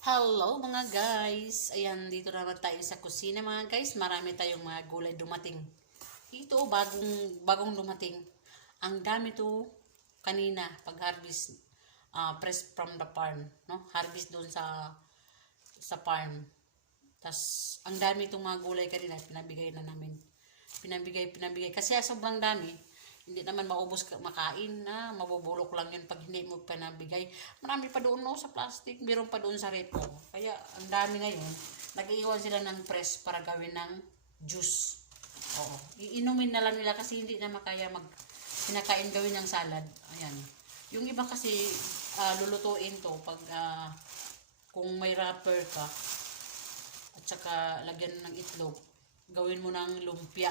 Hello mga guys! Ayan, dito naman tayo sa kusina mga guys. Marami tayong mga gulay dumating. Ito, bagong dumating. Ang dami to kanina pag-harvest, press from the farm. No? Harvest doon sa farm. Tas ang dami itong mga gulay kanina, pinabigay na namin. Pinabigay. Kasi sobrang dami, hindi naman maubos makain na, mabubulok lang yun pag hindi mo pinabigay. Marami pa doon no, sa plastic, meron pa doon sa repo. Kaya ang dami ngayon, nag-iwan sila ng press para gawin ng juice. Oo, iinumin na lang nila kasi hindi na makaya pinakain gawin ng salad. Ayan. Yung iba kasi lulutuin to pag kung may wrapper ka at saka lagyan ng itlog, gawin mo ng lumpia.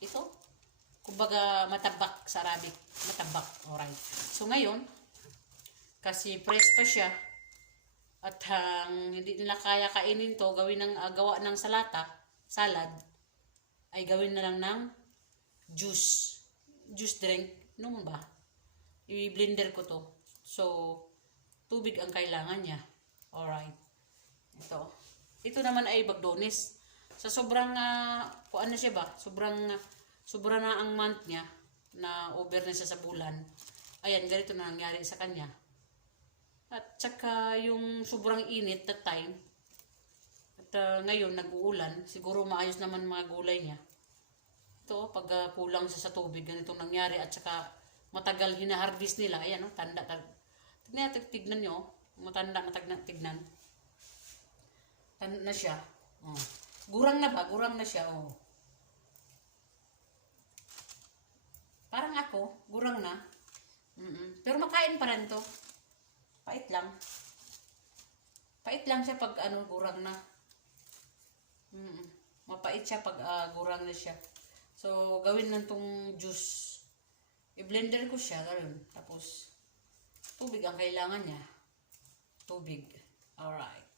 Ito, kumbaga matabak sa Arabic. Matabak, alright. So ngayon, kasi fresh pa siya, at hindi nila kaya kainin to, gawin ng gawa ng salad, ay gawin na lang ng juice drink. Ano ba? I-blender ko to. So, tubig ang kailangan niya. Alright. Ito naman ay bagdonis. Sa sobrang, ano siya ba? Sobra na ang month niya, na over na siya sa bulan. Ayan, ganito na nangyari sa kanya. At saka yung sobrang init that time, at ngayon nag-uulan, siguro maayos naman mga gulay niya. Ito, pag kulang siya sa tubig, ganito nangyari. At saka matagal hinaharvest nila. Ayan, no? Tignan nyo, matanda na tignan. Tanda na siya. Oh. Gurang na ba? Gurang na siya. Oh. Parang ako, gurang na. Pero makain pa rin to. Pait lang. Pait lang siya pag gurang na. Mapait siya pag gurang na siya. So, gawin lang tong juice. I-blender ko siya, ganoon. Tapos, tubig ang kailangan niya. Tubig. Alright.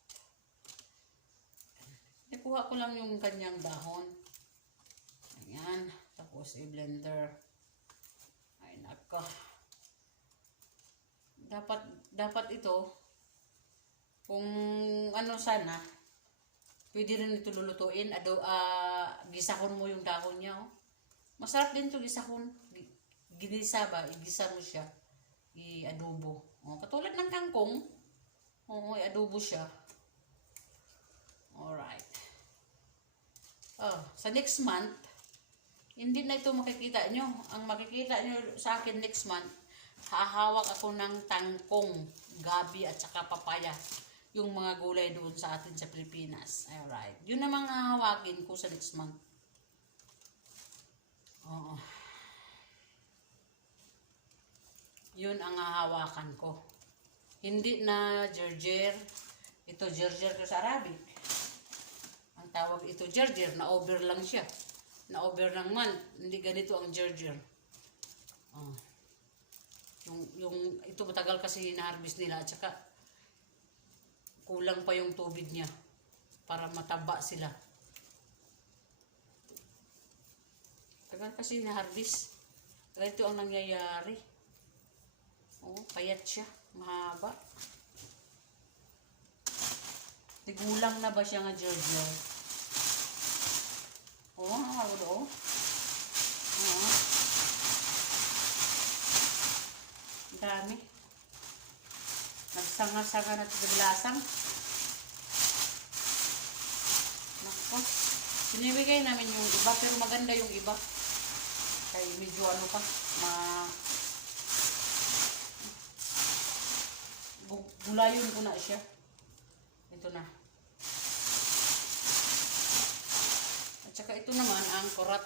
Nakuha ko lang yung kanyang dahon. Ayan. Tapos, i-blender. Ay, nako. Dapat ito, kung sana, pwede rin ito lulutuin. Gisahon mo yung dahon niya. Oh. Masarap din ito gisahon. Ginisa ba? Igisa mo siya. I-adobo. Oh, katulad ng kangkong. Oo, i-adobo siya. Alright. Sa next month, hindi na ito makikita nyo. Ang makikita nyo sa akin next month, hahawak ako ng tangkong, gabi at saka papaya. Yung mga gulay doon sa atin sa Pilipinas. Alright. Yun namang hahawakin ko sa next month. Oo. Yun ang hahawakan ko. Hindi na gerger. Ito gerger ko sa Arabic. Ang tawag ito gerger, na over lang siya. Na over ng month. Hindi ganito ang gerger. Yung ito matagal kasi na-harvest nila at saka kulang pa yung tubig niya para mataba sila. Tagal kasi na-harvest. Ganito ang nangyayari. Payat siya. Mahaba. Tigulang na ba siya nga gerger? Nakawalo. Dami. Nagsanga-sanga na ito bilasang. Nako. Sinibigay namin yung iba, pero maganda yung iba. Kaya medyo gulayon ko na siya. Ito na. At saka ito naman ang korat.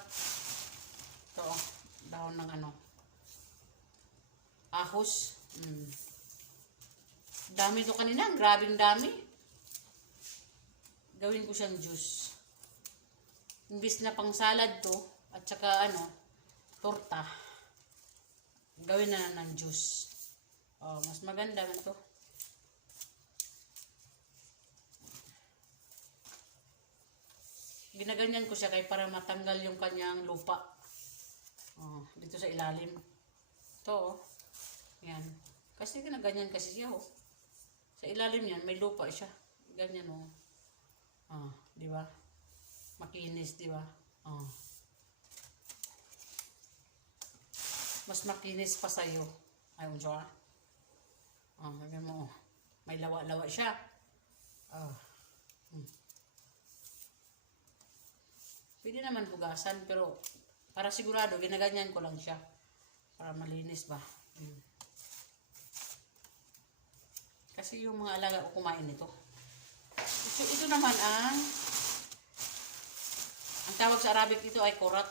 Ito, dahon ng ahos. Dami to kanina. Grabing dami. Gawin ko siyang juice. Imbis na pang salad to, at saka torta, gawin na ng juice. Mas maganda man to. Ginaganyan ko siya para matanggal yung kanyang lupa. Dito sa ilalim. Ito, yan. Kasi ginaganyan kasi siya, Sa ilalim yan, may lupa siya. Ganyan oh. Di ba? Makinis, di ba? Mas makinis pa sa'yo. Ayun siya. Ganyan mo. May lawa-lawa siya. Pwede naman hugasan, pero para sigurado, ginaganyan ko lang siya. Para malinis ba? Kasi yung mga alaga ko kumain nito. So, ito naman ang tawag sa Arabic ito ay korat.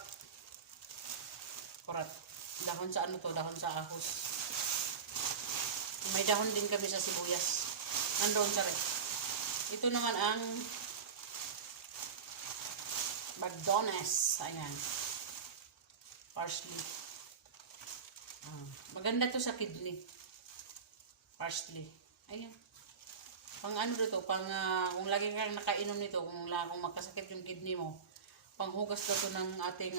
Korat. Dahon sa ano to? Dahon sa ahos. May dahon din kami sa sibuyas. Nandoon sa rep. Ito naman ang bagdones. Ayan. Parsley. Maganda to sa kidney. Parsley. Ayan. Pang ano dito, kung lagi kang nakainom nito, kung magkasakit yung kidney mo, panghugas na to ng ating,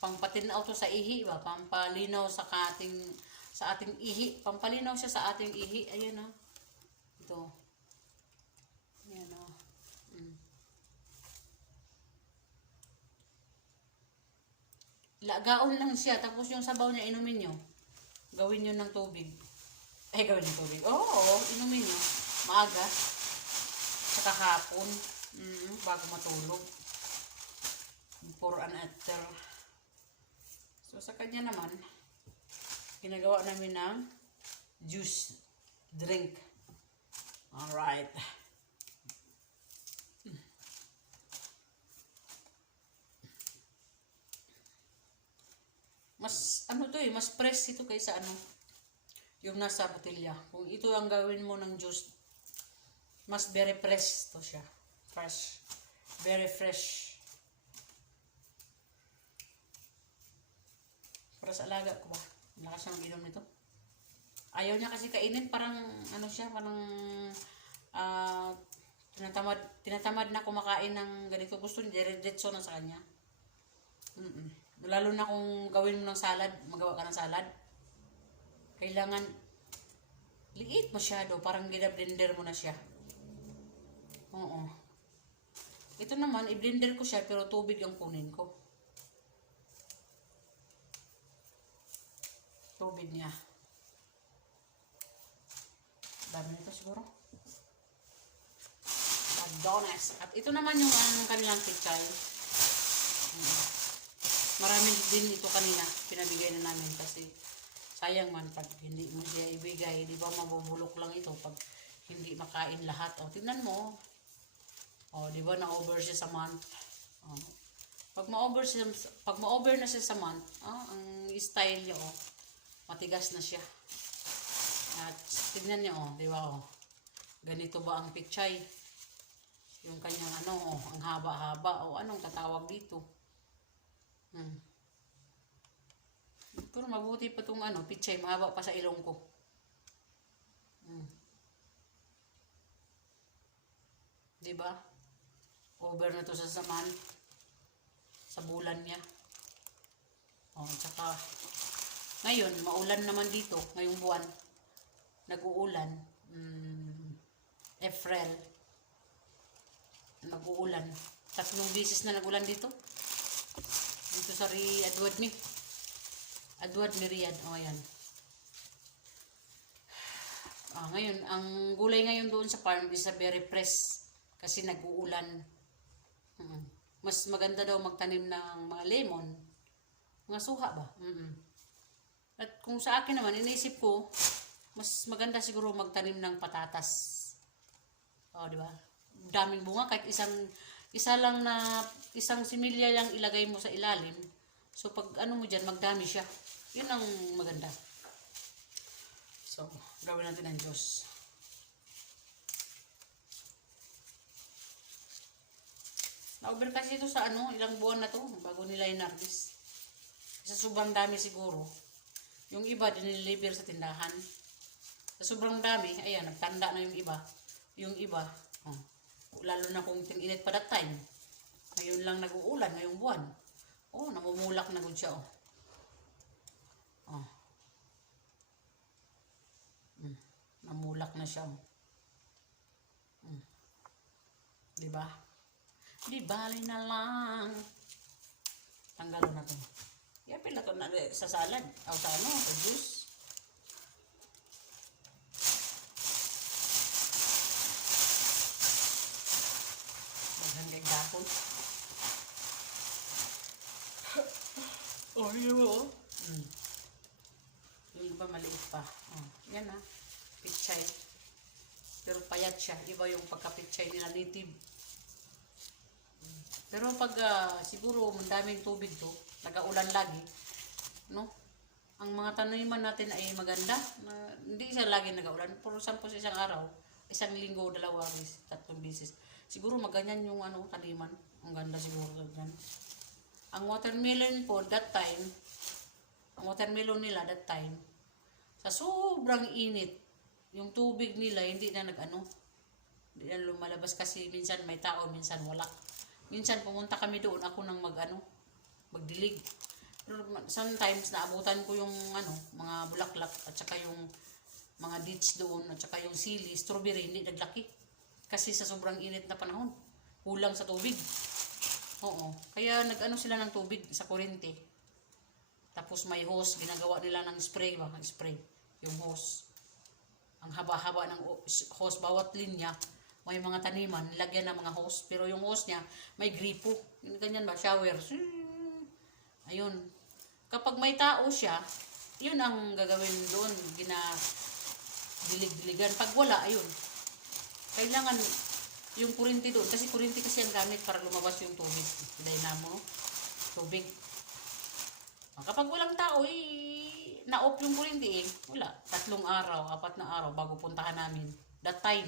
pangpatinaw to sa ihi ba? Pampalinaw sa ating ihi. Pampalinaw siya sa ating ihi. Ayan o. Ito. Ayan o. Lagaon lang siya. Tapos yung sabaw niya, inumin nyo. Gawin nyo ng tubig. Gawin ng tubig. Oo, inumin nyo. Maaga. Saka hapon. Bago matulog. Before and after. So, sa kanya naman, ginagawa namin ng juice. Drink. Alright. Mas, mas fresh ito kaysa yung nasa botelya. Kung ito ang gawin mo ng juice, mas very fresh to siya. Fresh. Very fresh. Para sa alaga ko ba? Malakas siya mag-inom nito. Ayaw niya kasi kainin. Parang, siya, parang, tinatamad na kumakain ng ganito. Gusto niya, diretso na sa kanya. Lalo na kung gawin mo ng salad, magawa ka ng salad. Kailangan, liit masyado. Parang gina-blender mo na siya. Oo. Ito naman, i-blender ko siya, pero tubig ang kunin ko. Tubig niya. Dami nito siguro. Bagdones. At ito naman yung kanilang pichay. Marami din ito kanina. Pinabigay na namin kasi sayang man pag hindi mo siya ibigay. Di ba mabubulok lang ito pag hindi makain lahat. Tingnan mo. Di ba na-over siya sa month. Pag ma-over na siya sa month, ang style niya, matigas na siya. At tignan niyo, di ba, ganito ba ang pichay? Yung kanyang ang haba-haba, anong tatawag dito? Pero mabuti pa itong pichay, mahaba pa sa ilong ko. Di ba? Over na to sa saman. Sa bulan niya. Tsaka ngayon, maulan naman dito, ngayong buwan. Nag-uulan. April. Nag-uulan. 3 beses na nag-ulan dito. Dito sa Edward Miriad. Ayan. Ngayon, ang gulay ngayon doon sa farm is very fresh. Kasi nag-uulan. Mas maganda daw magtanim ng mga lemon. Mga suha ba? At kung sa akin naman, iniisip ko, mas maganda siguro magtanim ng patatas. Di ba? Daming bunga, kahit isang similya lang ilagay mo sa ilalim. So, pag mo dyan, magdami siya. Yun ang maganda. So, gawin natin ang Diyos. Na-over kasi ito sa ilang buwan na to, bago nila inarvest. Sa sobrang dami siguro. Yung iba, diniliver sa tindahan. Sa sobrang dami, ayan, nagtanda na yung iba. Yung iba, lalo na kung ting-init pa that time. Ngayon lang nag-uulan, ngayong buwan. Namumulak na gud siya, namulak na siya, Di ba? Di bali na lang. Tanggalon na to. Yapin na to na sa salad. O sa ano, sa juice. Maghanggang dapon. Oh, yun mo. Yung iba maliit pa. Oh, yan ah. Pichay. Pero payat siya. Iba yung pagka-pichay nila native. Pero pag siguro daming tubig to, nag-aulan lagi, no? Ang mga taniman natin ay maganda. Hindi siya lagi nag-aulan. Pero sampo sa isang araw, isang linggo, 2 beses, 3 beses. Siguro maganyan yung ano, taniman. Ang ganda siguro ganyan. Ang watermelon po that time, ang watermelon nila that time, sa sobrang init, yung tubig nila hindi na hindi na lumalabas kasi minsan may tao, minsan wala. Minsan pumunta kami doon, ako nang magdilig. Pero sometimes naabutan ko yung mga bulaklak at saka yung mga ditch doon at saka yung sili, strawberry, hindi naglaki. Kasi sa sobrang init na panahon, kulang sa tubig. Oo. Kaya sila ng tubig sa kuryente. Tapos may hose, ginagawa nila ng spray ba? Spray. Yung hose. Ang haba-haba ng hose, bawat linya, may mga taniman, nilagyan ng mga hose. Pero yung hose niya, may gripo. Ganyan ba? Shower. Ayun. Kapag may tao siya, yun ang gagawin doon. Dilig-diligan. Pag wala, ayun. Kailangan yung kurinti doon. Kasi kurinti kasi ang gamit para lumabas yung tubig. Dynamo. Tubig. Kapag walang tao, na-off yung kurinti wala. 3 araw, 4 na araw bago puntahan namin. That time.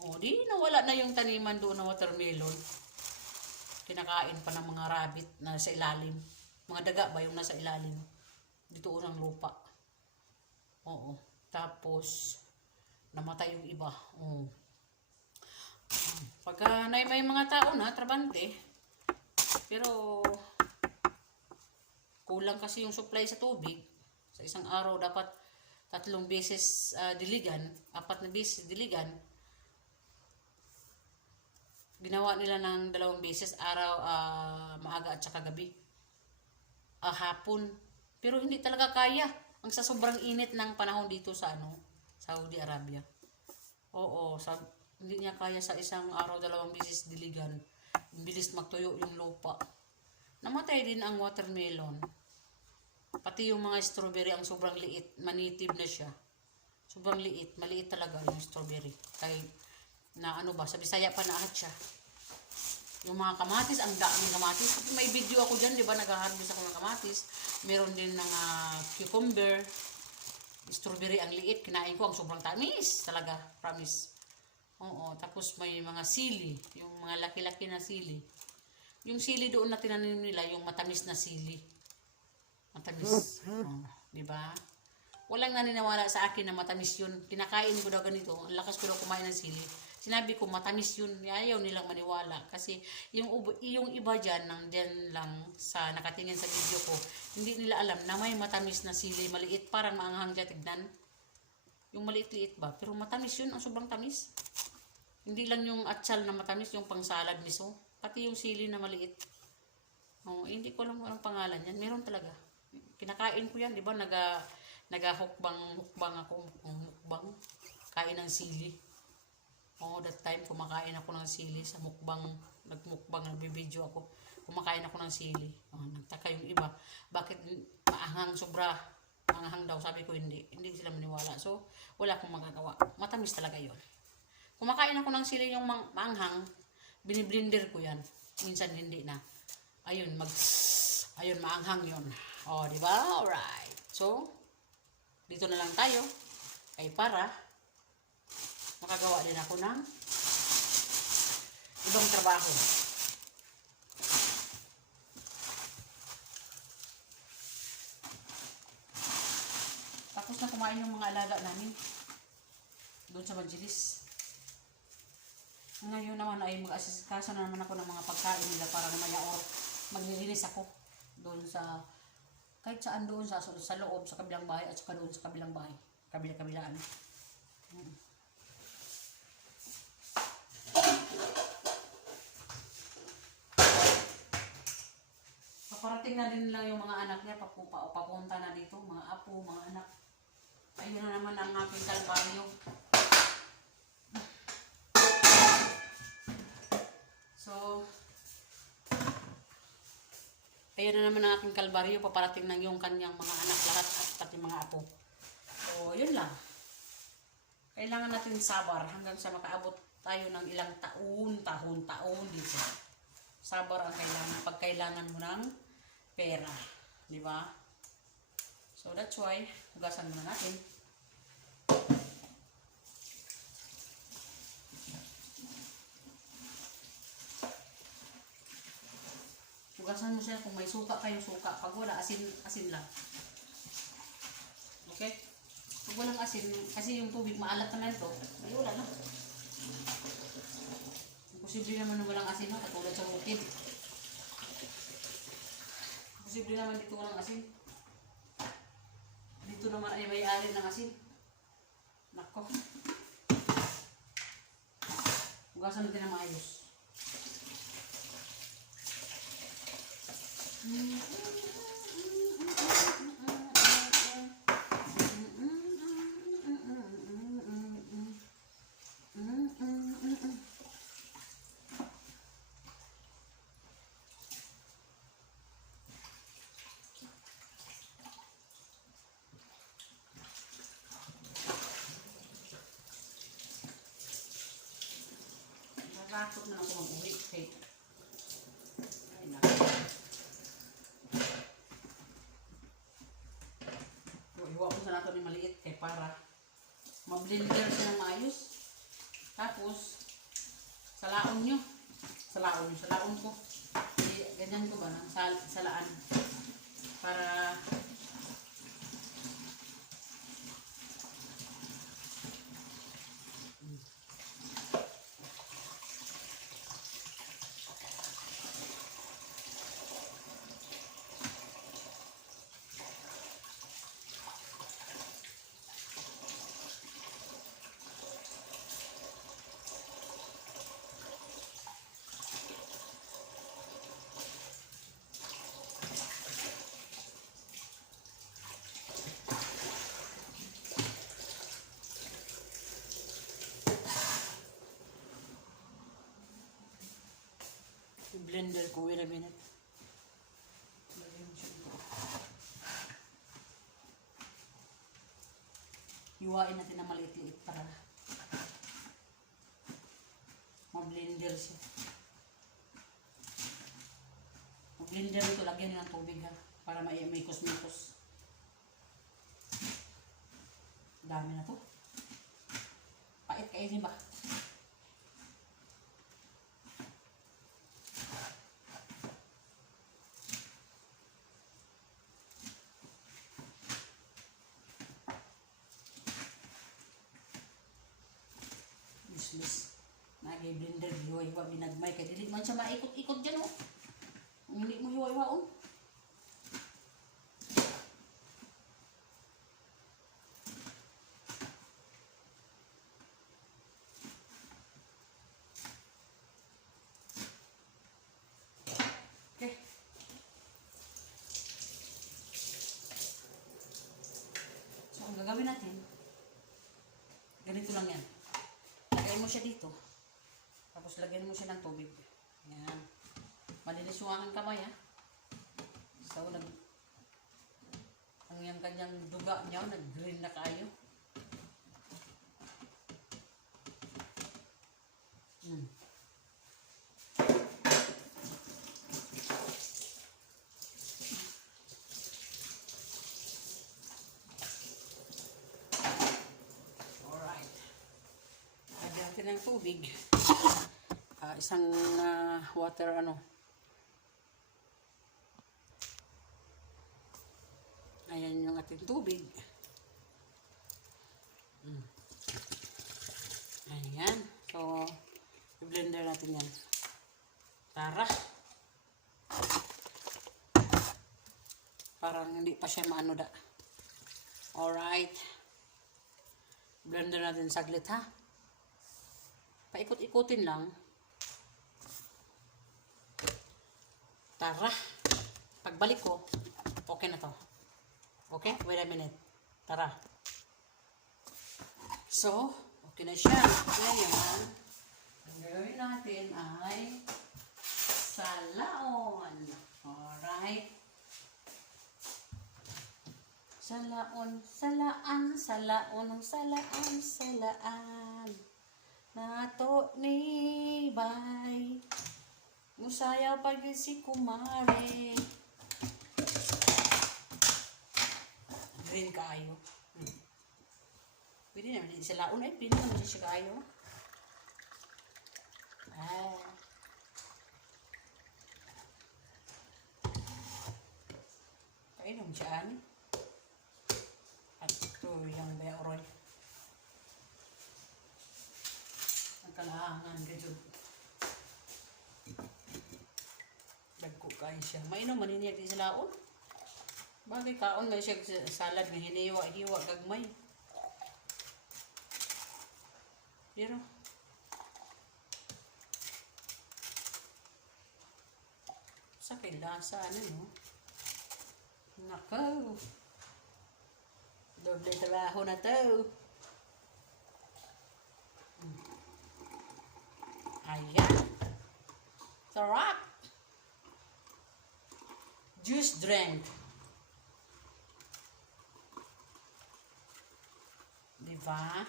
O, di nawala na yung taniman doon na watermelon. Kinakain pa ng mga rabbit na sa ilalim. Mga daga ba yung nasa ilalim? Dito unang lupa. Oo. Tapos, namatay yung iba. Oo. Pagka may mga tao na, trabante. Pero, kulang kasi yung supply sa tubig. Sa isang araw, dapat 3 beses diligan, 4 na beses diligan. Ginawa nila ng 2 beses, araw, maaga at saka gabi. Hapon. Pero hindi talaga kaya. Ang sa sobrang init ng panahon dito sa Saudi Arabia. Oo, hindi niya kaya sa isang araw 2 beses diligan. Bilis magtuyo yung lupa. Namatay din ang watermelon. Pati yung mga strawberry ang sobrang liit. Manitib na siya. Sobrang liit. Maliit talaga yung strawberry. Kahit sa Bisaya pa naahat siya. Yung mga kamatis, ang daming kamatis. May video ako dyan, di ba? Nag-harvest ako ng kamatis. Meron din ng cucumber. Strawberry ang liit. Kinain ko ang sobrang tamis. Talaga, promise. Oo, tapos may mga sili. Yung mga laki-laki na sili. Yung sili doon na tinanim nila, yung matamis na sili. Matamis. Di ba? Walang naniniwala sa akin na matamis yun. Kinakain ko daw ganito. Ang lakas ko daw kumain ng sili. Sinabi ko matamis yun. Ayaw nilang maniwala. Kasi yung iba dyan, dyan lang sa nakatingin sa video ko, hindi nila alam na may matamis na sili. Maliit, parang maanghang dyan. Tignan. Yung maliit-liit ba? Pero matamis yun. Ang sobrang tamis. Hindi lang yung atsal na matamis, yung pang salad miso. Pati yung sili na maliit. Hindi ko alam kung anong pangalan yan. Meron talaga. Kinakain ko yan, di ba? Nag-hukbang ako. Mukbang. Kain ng sili. That time, kumakain ako ng sili sa mukbang. Nagmukbang, nagbibideo ako. Kumakain ako ng sili. Nagtaka yung iba. Bakit maanghang sobra? Maanghang daw. Sabi ko, hindi. Hindi sila maniwala. So, wala akong magagawa. Matamis talaga yon. Kumakain ako ng sili yung maanghang. Biniblender ko yan. Minsan hindi na. Ayun, maanghang yun. Di ba? Alright. So, dito na lang tayo. Ay para makagawa din ako ng ibang trabaho. Tapos na kumain yung mga alaga namin. Doon sa Manjilis. Ngayon naman ay mag-asikaso na naman ako ng mga pagkain nila para mamaya maglilinis ako doon sa kahit saan doon sa loob, sa kabilang bahay at saka doon sa kabilang bahay. Kabila-kabilaan. na din lang yung mga anak niya, papunta na dito, mga apo, mga anak. Ayun na naman ang aking kalbaryo. So, ayun na naman ang aking kalbaryo, paparating na yung kanyang mga anak lahat at pati mga apo. So, yun lang. Kailangan natin sabar hanggang sa makaabot tayo ng ilang taon dito. Sabar ang kailangan pag kailangan mo ng pera, di ba? So that's why hugasan muna natin. Hugasan mo siya kung may suka kayo, suka. Pag wala, asin lang. Okay? Pag walang asin, kasi yung tubig maalat naman ito, may wala na. Posible naman na walang asin, no? Katulad sa bukid. Posible naman dito walang asin. Dito naman ay may-ari ng asin. Nako. Hugasan natin na maayos. Nakakot na ako mag-uwi. Okay. Ay, naku. Iwa ko sa nato ni maliit kay para ma-blender siya ng maayos. Tapos, salaon nyo. Salaon ko. Ganyan ko ba? Salaan. Para blender ko. Wait a minute. Iwain natin na maliit-liit para ma-blender siya. Ma-blender ito, lagyan ng tubig ha, para may kusmikos. Dami na to. Pait kayo din ba? Nag-blender, hiwa-hiwa, binagmay. Kaya dili man siya maikot-ikot dyan, oh. Kung hindi mo hiwa-hiwa, oh. Okay. So, ang gagawin natin, ganito lang yan. Lagay mo siya dito. Tapos lagyan mo siya ng tubig. Yan. Malinis yung aking kamay, ha. So, ang yung kanyang duga niya, nag-green na kayo. Alright. Lagyan natin ng tubig. Isang water ayan yung ating tubig. Ayan. So, i-blender natin yan. Tara. Parang hindi pa siya maano da. Alright. Blender natin saglit, ha. Paikot-ikutin lang. Tara. Pagbalik ko, okay na to. Okay? Wait a minute. Tara. So, okay na siya. Ngayon, ang gagawin natin ay salaon. Alright. Salaon, salaan, salaon, salaan, salaan. Nato ni bay. Musaya pag si kumare. Green kaayo. Pwede naman din sila. Unay, pwede naman din siya kaayo. Kainom siya, ani. At ito yung baya oroy. Ang kalahangan, gadyo. Dagko kain siya. Mainom, maniniyag din sila. Bagay kaon man siya salad nga hiniwa-hiwa gagmay. Pero sa lasa no? Nako. Doble trabaho na to. Ayan. Sarap. Juice drink. Diba?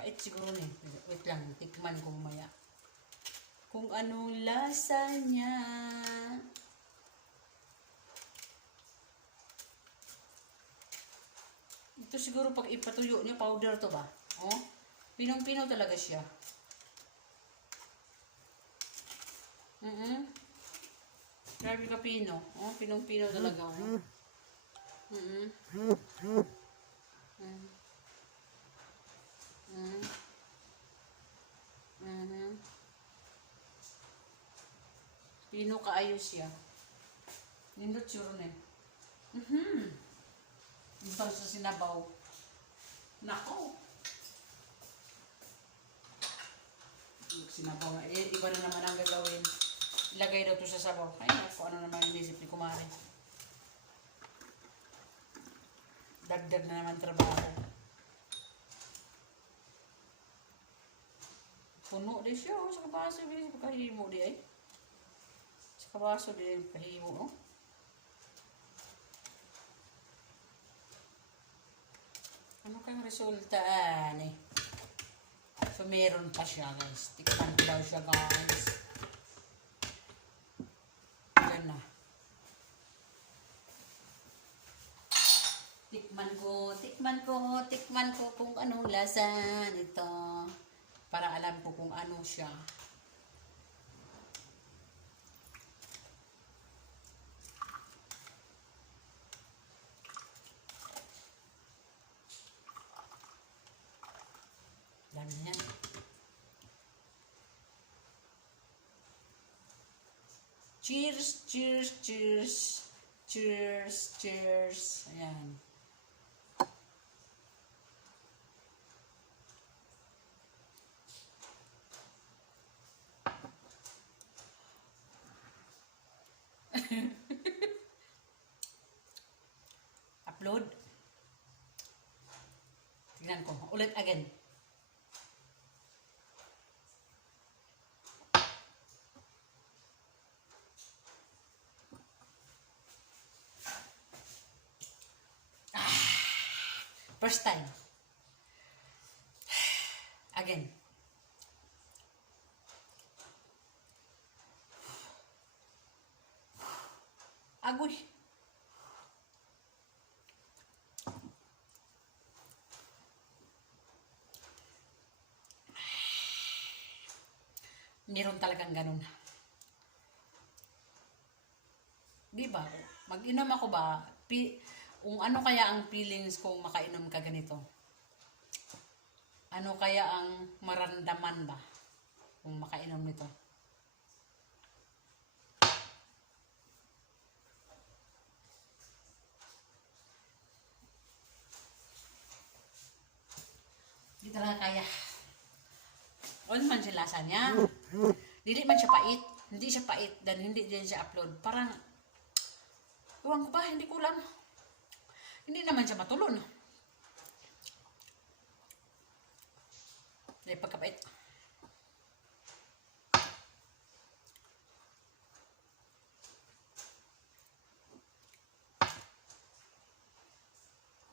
Pait siguro ni. Wait lang, tikman ko maya. Kung anong lasa niya. Ito siguro pag ipatuyo niya, powder to ba? Oh, pinong-pino talaga siya. Grabe ka pino. Oh, pinong-pino talaga. Oh. Pino kaayos siya. Nindot sure na. Ito sa sinabaw. Nako. Sinabaw na. Iba na naman ang gagawin. Ilagay daw ito sa sabaw. Ay, naku, ano naman inisip ni Kumari. Dagdag na naman trabaho. Puno din siya. Sa kabaso din. Pagkahimo di ay. Sa kabaso din. Pagkahimo. Oh. Ano kang resulta? Ani? So, meron pa siya, guys. Tikman ko daw siya, guys. Yan na. Tikman ko kung anong lasa nito. Para alam ko kung ano siya. Dami na yan. Cheers, cheers, cheers. Cheers, cheers. Ayan. Upload. Tingnan ko. Ulit again. First time. Again. Agoy. Meron talagang ganun. Di ba? Mag-inom ako ba? Kung ano kaya ang feelings kung makainom ka ganito? Ano kaya ang maramdaman ba kung makainom nito? kaya. Ano man siya lasa niya. Hindi man siya pait. Hindi siya pait dan hindi din siya upload. Parang, ewan ko ba, hindi ko alam. Hindi naman siya matulon. Hindi pagkapait.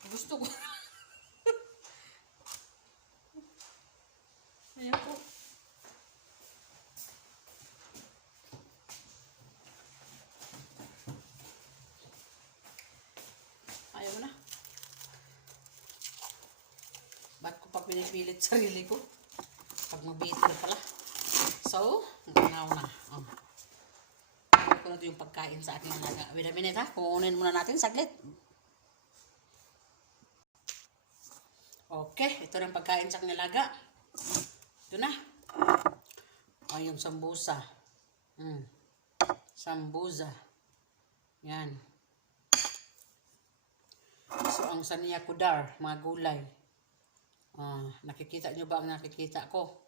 Gusto ko. Ayan po. Ayaw mo na. Ba't ko pa pinipilit sarili ko? Pag mabitin pala. So, nangaw na. Oh. Ayaw ko na ito yung pagkain sa aking alaga. Wait a minute ha. Kukunin muna natin saglit. Okay, ito na yung pagkain sa aking alaga. Ito na. O, yung sambusa. Sambusa. Yan. So, ang saniya kudar, mga gulay. Nakikita nyo ba ang nakikita ko?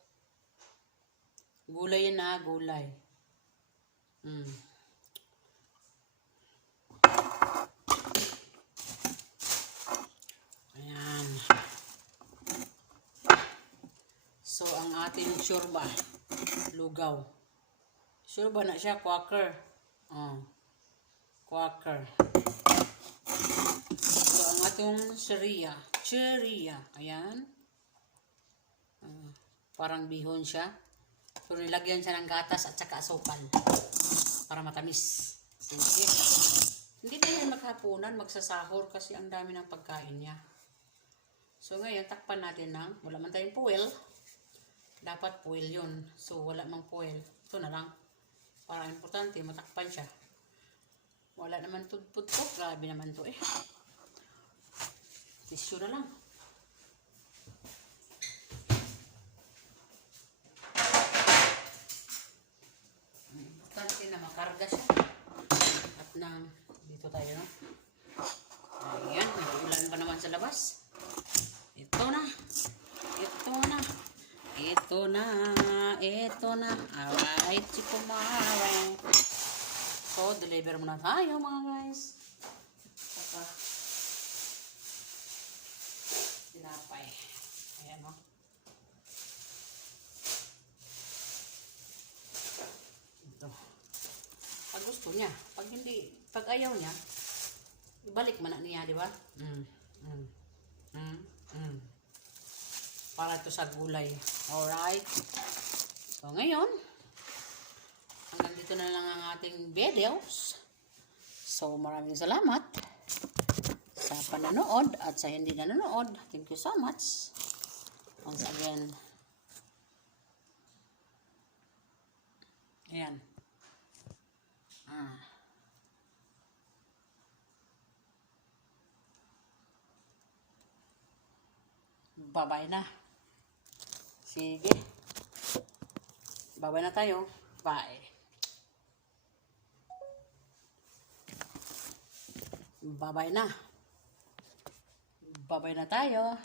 Gulay yan na, gulay. Ayan. So, ang ating shurba, lugaw. Shurba na siya, quaker. Quaker. So, ang ating chiriya. Ayan. Parang bihon siya. So, nilagyan siya ng gatas at saka asukal. Para matamis. Sige. Hindi na yan maghapunan, magsasahor kasi ang dami ng pagkain niya. So, ngayon, takpan natin ng, wala man tayong puwel. Dapat puwel yun. So, wala mang puwel. Ito na lang. Para importante, matakpan siya. Wala naman tudpud to. Grabe naman to eh. Tissue na lang. Importante na makarga siya. At na, dito tayo, no? Ayan, nag-ulan pa naman sa labas. Ito na. Alright, chikumare. So, deliver muna tayo mga guys. Saka, tinapay. Ayan o. Ito. Pag gusto niya. Pag hindi, pag ayaw niya, ibalik man na niya, di ba? Para ito sa gulay. Alright. So, ngayon, hanggang dito na lang ang ating videos. So, maraming salamat sa panonood at sa hindi nanonood. Thank you so much. Once again. Ayan. Bye-bye na. Sige. Bye-bye na tayo. Bye. Bye-bye na. Bye-bye na tayo.